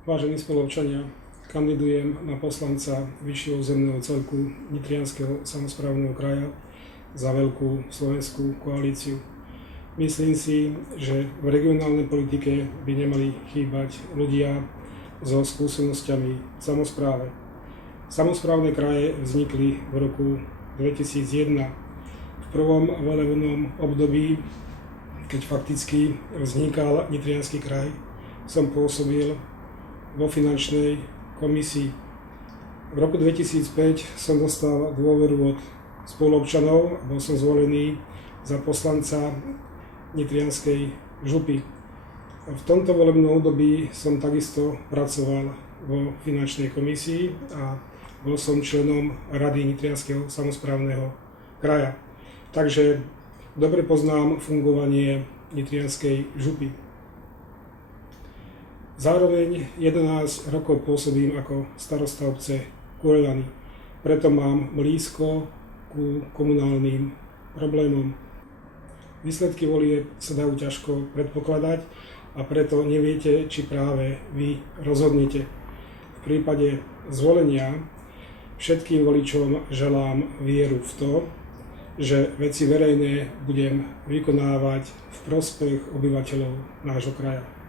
Vážení spoluobčania, kandidujem na poslanca vyššieho územného celku Nitrianskeho samosprávneho kraja za veľkú slovenskú koalíciu. Myslím si, že v regionálnej politike by nemali chýbať ľudia so skúsenosťami v samospráve. Samosprávne kraje vznikli v roku 2001. V prvom volebnom období, keď fakticky vznikal Nitriansky kraj, som pôsobil vo finančnej komisii. V roku 2005 som dostal dôveru od spoluobčanov a bol som zvolený za poslanca Nitrianskej župy. V tomto volebnom období som takisto pracoval vo finančnej komisii a bol som členom Rady Nitrianskeho samosprávneho kraja. Takže dobre poznám fungovanie Nitrianskej župy. Zároveň 11 rokov pôsobím ako starosta obce Kurelany. Preto mám blízko ku komunálnym problémom. Výsledky volieb sa dajú ťažko predpokladať a preto neviete, či práve vy rozhodnete. V prípade zvolenia všetkým voličom želám vieru v to, že veci verejné budem vykonávať v prospech obyvateľov nášho kraja.